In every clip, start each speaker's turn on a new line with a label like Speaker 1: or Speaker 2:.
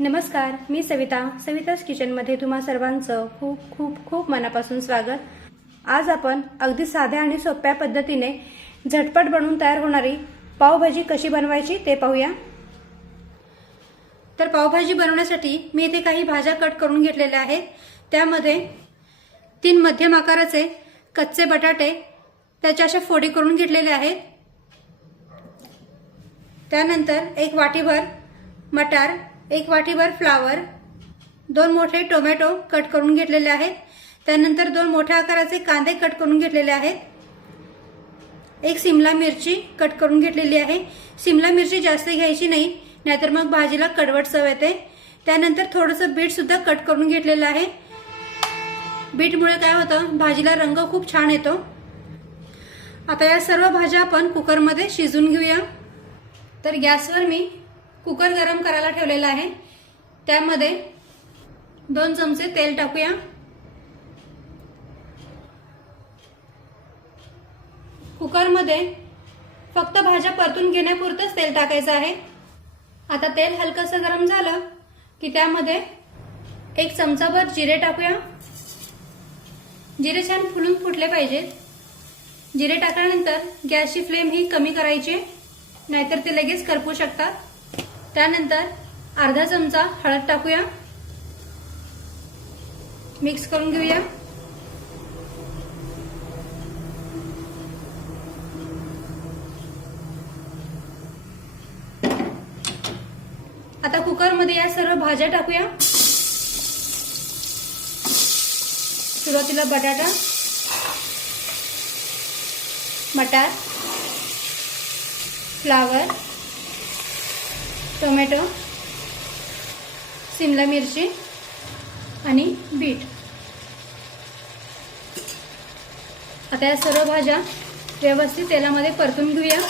Speaker 1: नमस्कार मी सविता. सवितास किचनमध्ये तुम्हा सर्वांचं खूप खूप खूप मनापासून स्वागत. आज आपण अगदी साध्या आणि सोप्या पद्धतीने झटपट बनवून तयार होणारी पावभाजी कशी बनवायची ते पाहूया. तर पावभाजी बनवण्यासाठी मी इथे काही भाज्या कट करून घेतलेल्या आहेत. त्यामध्ये तीन मध्यम आकाराचे कच्चे बटाटे त्याच्या अशा फोडी करून घेतलेले आहेत. त्यानंतर एक वाटीभर मटार एक वाटीभर फ्लावर दोन मोठे टोमॅटो कट करून घेतलेले आहेत. त्यानंतर दोन मोठ्या आकाराचे कांदे कट करून घेतलेले आहेत. एक सिमला मिरची कट करून घेतलेली आहे. सिमला मिरची जास्त घ्यायची नाही नाहीतर मग भाजीला कडवट चव येते. त्यानंतर थोडंसं बीटसुद्धा कट करून घेतलेलं आहे. बीटमुळे काय होतं भाजीला रंग खूप छान येतो. आता या सर्व भाज्या आपण कुकरमध्ये शिजून घेऊया. तर गॅसवर मी कुकर गरम करायला ठेवलेला आहे. त्यामध्ये दोन चमचे तेल टाकूया. कुकरमध्ये फक्त भाज्या परतून घेण्यापुरतंच तेल टाकायचं आहे. आता तेल हलकंसं गरम झालं की त्यामध्ये एक चमचाभर जिरे टाकूया. जिरे छान फुलून फुटले पाहिजेत जिरे टाकल्यानंतर गॅसची फ्लेम ही कमी करायची. नाहीतर ते लगेच करपू शकतात. त्यानंतर अर्धा चमचा हळद टाकूया. मिक्स करून घेऊया. आता कुकरमध्ये या सर्व भाज्या टाकूया. सुरुवातीला बटाटा मटार फ्लावर टोमॅटो सिमला मिरची आणि बीट. आता या सर्व भाज्या व्यवस्थित तेलामध्ये परतून घेऊया.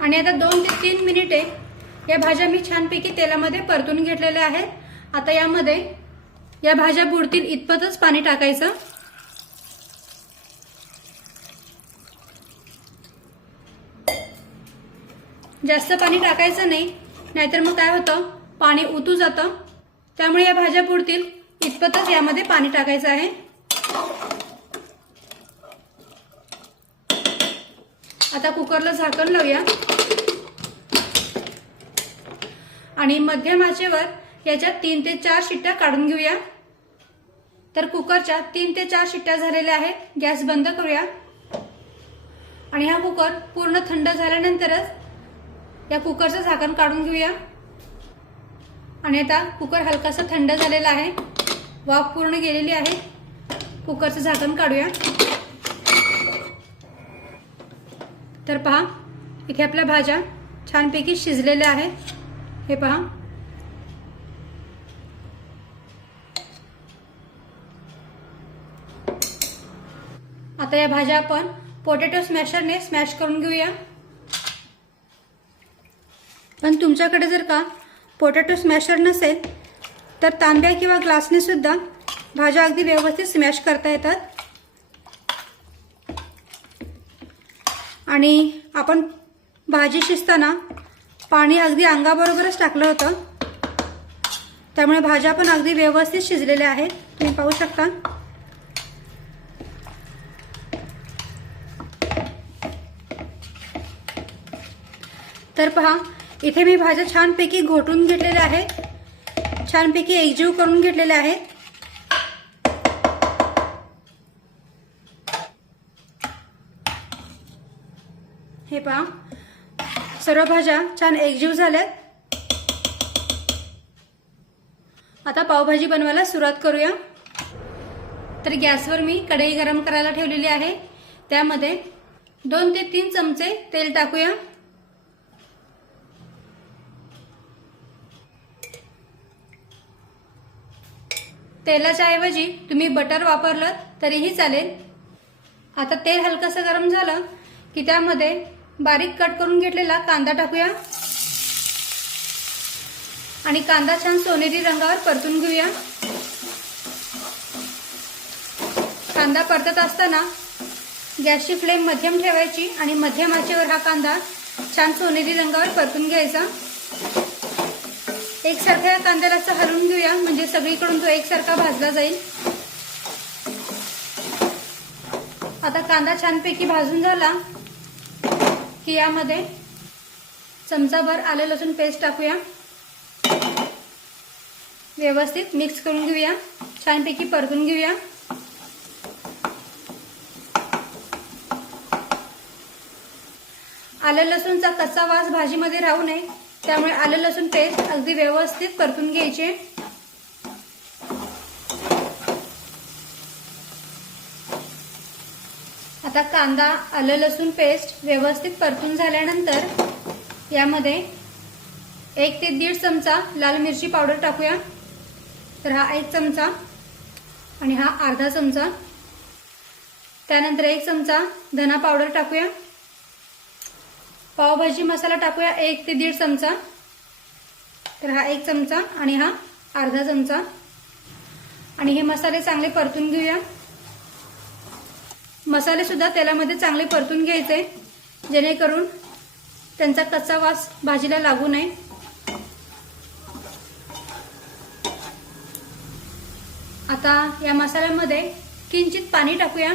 Speaker 1: आणि आता दोन ते तीन मिनिटे या भाज्या मी छानपैकी तेलामध्ये परतून घेतलेल्या आहेत. आता यामध्ये या भाज्या बुडतील इतपतच पाणी टाकायचं. जास्त पाणी टाकायचं नाही नाहीतर मग काय होतं? पाणी उतू जातं. त्यामुळे या भाज्या पुरतील. इतपतच यामध्ये पाणी टाकायचं आहे. आता कुकरला झाकण लावूया. आणि मध्यम आचेवर याच्यात तीन ते चार शिट्ट्या काढून घेऊया. तर कुकरच्या तीन ते चार शिट्ट्या झालेल्या आहेत. गॅस बंद करूया. आणि हा कुकर पूर्ण थंड झाल्यानंतरच या कुकरचं झाकण काढून घेऊया. आणि आता कुकर हलकासा थंड झालेला आहे. वाफ पूर्ण गेलेली आहे. कुकरचं झाकण काढूया. तर पहा इथे आपल्या भाज्या छानपैकी शिजलेल्या आहेत. हे पहा. आता या भाज्या आपण पोटॅटो स्मॅशरने स्मॅश करून घेऊया. पण तुमच्याकडे जर का पोटॅटो स्मॅशर नसेल तर तांब्या किंवा ग्लासने सुद्धा भाज्या अगदी व्यवस्थित स्मॅश करता येतात. आणि आपण भाजी शिजताना पाणी अगदी अंगाबरोबरच टाकलं होतं. त्यामुळे भाज्या पण अगदी व्यवस्थित शिजलेल्या आहेत. तुम्ही पाहू शकता. तर पहा इथे मी भाज्या छानपैकी घोटून घेतलेल्या आहेत. छानपैकी एकजीव करून घेतलेल्या आहेत. हे पहा. सर्व भाज्या छान एकजीव झाल्यात. आता पावभाजी बनवायला सुरुवात करूया. तर गॅसवर मी कढई गरम करायला ठेवलेली आहे. त्यामध्ये दोन ते तीन चमचे तेल टाकूया. तेलाच्या ऐवजी तुम्ही बटर वापरलं तरीही चालेल. आता तेल हलकंसं गरम झालं की त्यामध्ये बारीक कट करून घेतलेला कांदा टाकूया. आणि कांदा छान सोनेरी रंगावर परतून घेऊया. कांदा परतत असताना गॅसची फ्लेम मध्यम ठेवायची आणि मध्यम आचेवर हा कांदा छान सोनेरी रंगावर परतून घ्यायचा. एकसारखा या कांद्याला असं हलवून घेऊया. म्हणजे सगळीकडून तो एकसारखा भाजला जाईल. आता कांदा छानपैकी भाजून झाला की यामध्ये चमचाभर आले लसूण पेस्ट टाकूया. व्यवस्थित मिक्स करून घेऊया. छानपैकी परतून घेऊया. आलं लसूणचा कच्चा वास भाजीमध्ये राहू नये. त्यामुळे आलं लसूण पेस्ट अगदी व्यवस्थित परतून घ्यायचे. आता कांदा आलं लसूण पेस्ट व्यवस्थित परतून झाल्यानंतर यामध्ये एक ते दीड चमचा लाल मिरची पावडर टाकूया. तर हा एक चमचा आणि हा अर्धा चमचा. त्यानंतर एक चमचा धना पावडर टाकूया. पावभाजी मसाला टाकूया एक ते दीड चमचा. तर हा एक चमचा आणि हा अर्धा चमचा. आणि हे मसाले चांगले परतून घेऊया. मसाले सुद्धा तेलामध्ये चांगले परतून घ्यायचे जेणेकरून त्यांचा कच्चा वास भाजीला लागू नये. आता या मसाल्यामध्ये किंचित पाणी टाकूया.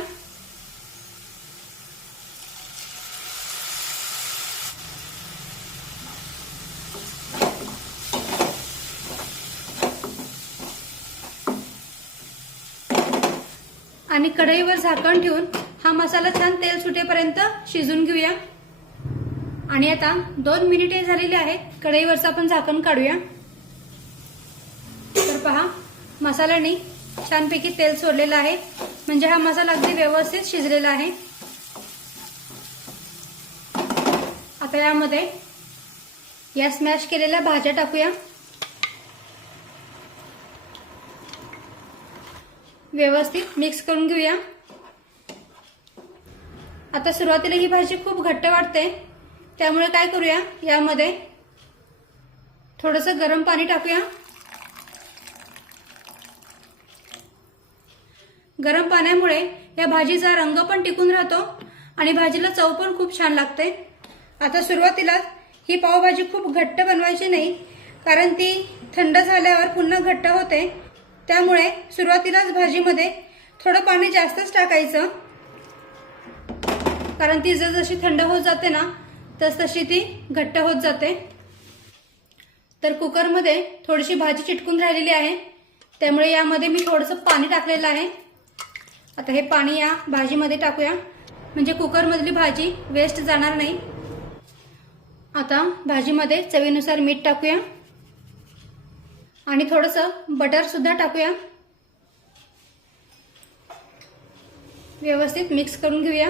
Speaker 1: आणि कढईवर झाकण ठेवून हा मसाला छान तेल सुटेपर्यंत शिजून घेऊया. आणि आता दोन मिनिटे झालेली आहेत कढईवरचं आपण झाकण काढूया. तर पहा मसाल्याने छानपैकी तेल सोडलेलं आहे. म्हणजे हा मसाला अगदी व्यवस्थित शिजलेला आहे. आता यामध्ये या स्मॅश केलेल्या भाज्या टाकूया. व्यवस्थित मिक्स करून घेऊया. आता सुरुवातीला ही भाजी खूप घट्ट वाटते. त्यामुळे काय करूया यामध्ये थोडंसं गरम पाणी टाकूया. गरम पाण्यामुळे या भाजीचा रंग पण टिकून राहतो आणि भाजीला चव पण खूप छान लागते. आता सुरुवातीलाच ही पावभाजी खूप घट्ट बनवायची नाही कारण ती थंड झाल्यावर पुन्हा घट्ट होते. त्यामुळे सुरुवातीलाच भाजीमध्ये थोडं पाणी जास्तच टाकायचं. कारण ती जसजशी थंड होत जाते ना तस तशी ती घट्ट होत जाते. तर कुकरमध्ये थोडीशी भाजी चिटकून राहिलेली आहे. त्यामुळे यामध्ये मी थोडंसं पाणी टाकलेलं आहे. आता हे पाणी या भाजीमध्ये टाकूया. म्हणजे कुकरमधली भाजी वेस्ट जाणार नाही. आता भाजीमध्ये चवीनुसार मीठ टाकूया. आणि थोडंसं बटर सुद्धा टाकूया. व्यवस्थित मिक्स करून घेऊया.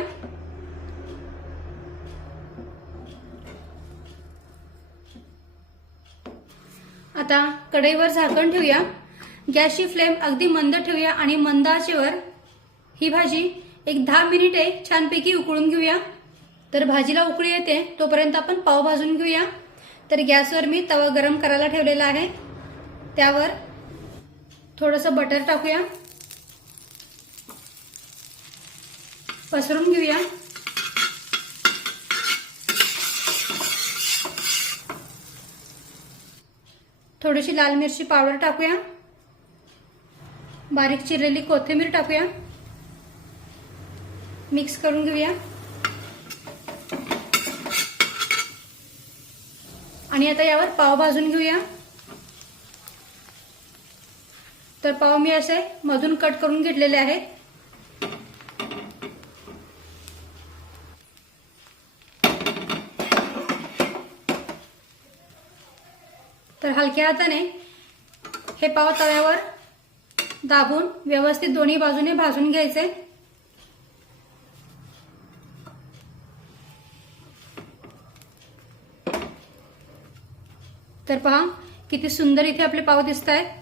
Speaker 1: आता कढईवर झाकण ठेवूया. गॅसची फ्लेम अगदी मंद ठेवूया आणि मंद आचेवर ही भाजी एक दहा मिनिटे छानपैकी उकळून घेऊया. तर भाजीला उकळी येते तोपर्यंत आपण पाव भाजून घेऊया. तर गॅसवर मी तवा गरम करायला ठेवलेला आहे. त्यावर थोडंसं बटर टाकूया. पसरून घेऊया. थोडीशी लाल मिरची पावडर टाकूया. बारीक चिरलेली कोथिंबीर टाकूया. मिक्स करून घेऊया. आणि आता यावर पाव भाजून घेऊया. तर पाव मी असे मधून कट करून घेतलेले आहेत. तर हलक्या हाताने हे पाव तव्यावर दाबून व्यवस्थित दोन्ही बाजूने भाजून घ्यायचे. तर पहा किती सुंदर इथे आपले पाव दिसत आहेत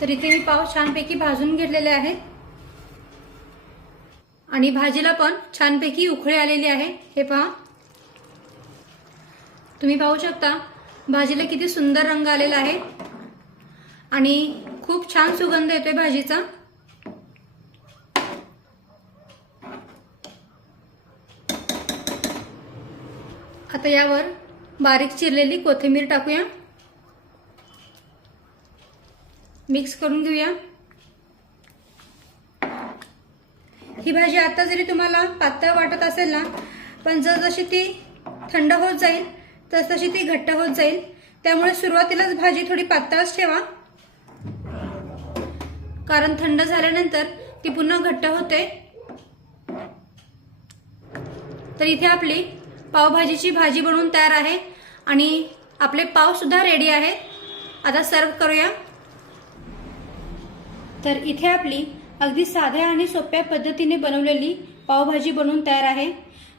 Speaker 1: तर इथे मी पाव छानपैकी भाजून घेतलेले आहेत. आणि भाजीला पण छानपैकी उखळे आलेले आहे. हे पहा. तुम्ही पाहू शकता भाजीला किती सुंदर रंग आलेला आहे. आणि खूप छान सुगंध येतोय भाजीचा. आता यावर बारीक चिरलेली कोथिंबीर टाकूया. मिक्स करून घेऊया. ही भाजी आता जरी तुम्हाला पातळ वाटत असेल ना पण जसजशी ती थंड होत जाईल तसतशी ती घट्ट होत जाईल. त्यामुळे सुरुवातीलाच भाजी थोडी पातळच ठेवा. कारण थंड झाल्यानंतर ती पुन्हा घट्ट होते. तर इथे आपली पावभाजीची भाजी बनवून तयार आहे आणि आपले पाव सुद्धा रेडी आहे. आता सर्व करूया. तर इथे आपली अगदी साध्या आणि सोप्या पद्धतीने बनवलेली पावभाजी बनवून तयार आहे.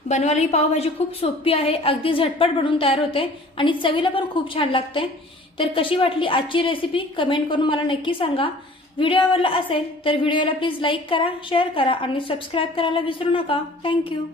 Speaker 1: बनवायला ही पावभाजी खूप सोपी आहे अगदी झटपट बनवून तयार होते आणि चवीला पण खूप छान लागते. तर कशी वाटली आजची रेसिपी कमेंट करून मला नक्की सांगा. व्हिडिओ आवडला असेल तर व्हिडिओला प्लीज लाईक करा शेअर करा आणि सबस्क्राईब करायला विसरू नका. थँक्यू